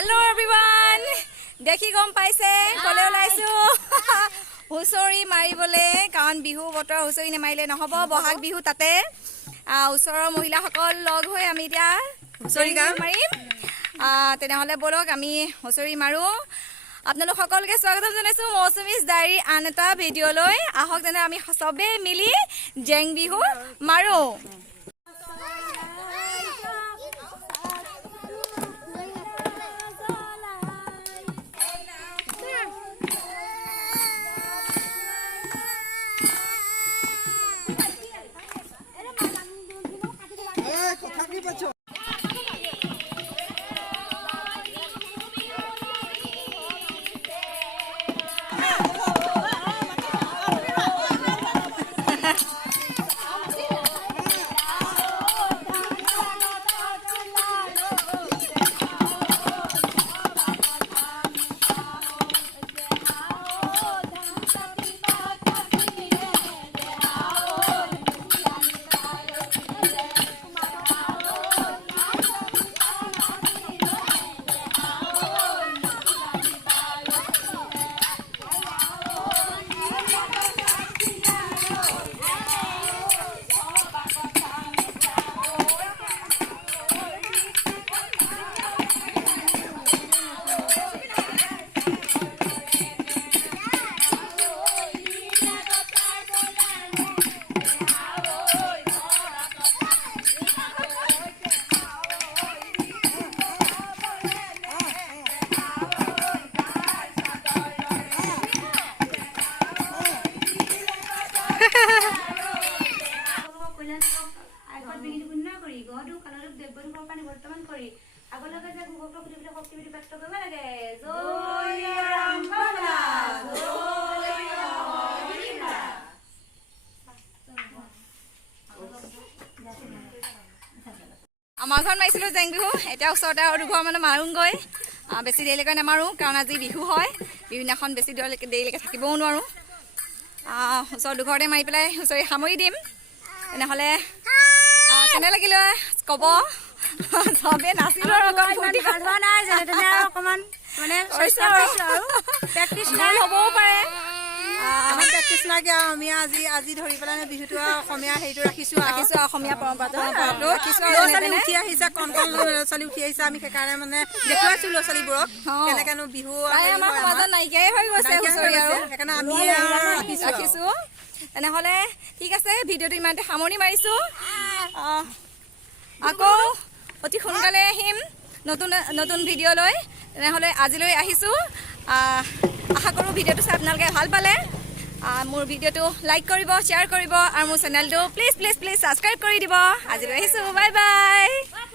Hello everyone. দেখি গম পাইছে কলে ওলাইছো হুচৰি মাৰিবলে কাৰণ বিহু বতৰ হুচৰি নেমাৰিলে নহব বহাগ বিহু তাতে ওচৰৰ মহিলাসকল লগ হৈ আমি এতিয়া হুচৰি গান মাৰিম তেনেহলে বলক আমি হুচৰি মাৰো আপোনালোক সকলোকে স্বাগতম জনাইছো মৌচুমীজ ডায়েৰী আন এটা ভিডিঅ'লৈ আহক তেনে আমি সবে মিলি জেং বিহু মাৰো আমাৰ ঘৰত মাৰিছিলো জেং বিহু এতিয়া ওচৰতে আৰু দুঘৰ মানে মাৰোঁগৈ বেছি দেৰিলৈকে নামাৰোঁ কাৰণ আজি বিহু হয় বিহুদিনাখন বেছি দেৰিলৈকে থাকিবও নোৱাৰোঁ ওচৰ দুঘৰতে মাৰি পেলাই হুঁচৰি সামৰি দিম তেনেহ'লে কেনে লাগিলে ক'ব চবে নাচিলো আৰু অকণমান মানে প্ৰেক্টিচ হ'বও পাৰে প্ৰেক্টিচ লাগে আমি আজি ধৰি পেলাই বিহুটো অসমীয়া হেৰিটো ৰাখিছো অসমীয়া পৰম্পৰাটো উঠি আহিছে কণ কণ ল'ৰা ছোৱালী উঠি আহিছে আমি সেইকাৰণে মানে দেখুৱাইছো ল'ৰা ছোৱালীবোৰক কেনেকেনো বিহু আমাৰ সমাজত নাইকিয়াই হৈ গৈছে সেইকাৰণে আমি ৰাখিছো তেনেহ'লে ঠিক আছে ভিডিঅ'টো ইমানতে সামৰণি মাৰিছো আকৌ অতি সোনকালে আহিম নতুন ভিডিঅ' লৈ তেনেহ'লে আজিলৈ আহিছোঁ আশা কৰোঁ ভিডিঅ'টো চাই আপোনালোকে ভাল পালে মোৰ ভিডিঅ'টো লাইক কৰিব শ্বেয়াৰ কৰিব আৰু মোৰ চেনেলটো প্লিজ ছাবস্ক্ৰাইব কৰি দিব আজিলৈ আহিছোঁ বাই বাই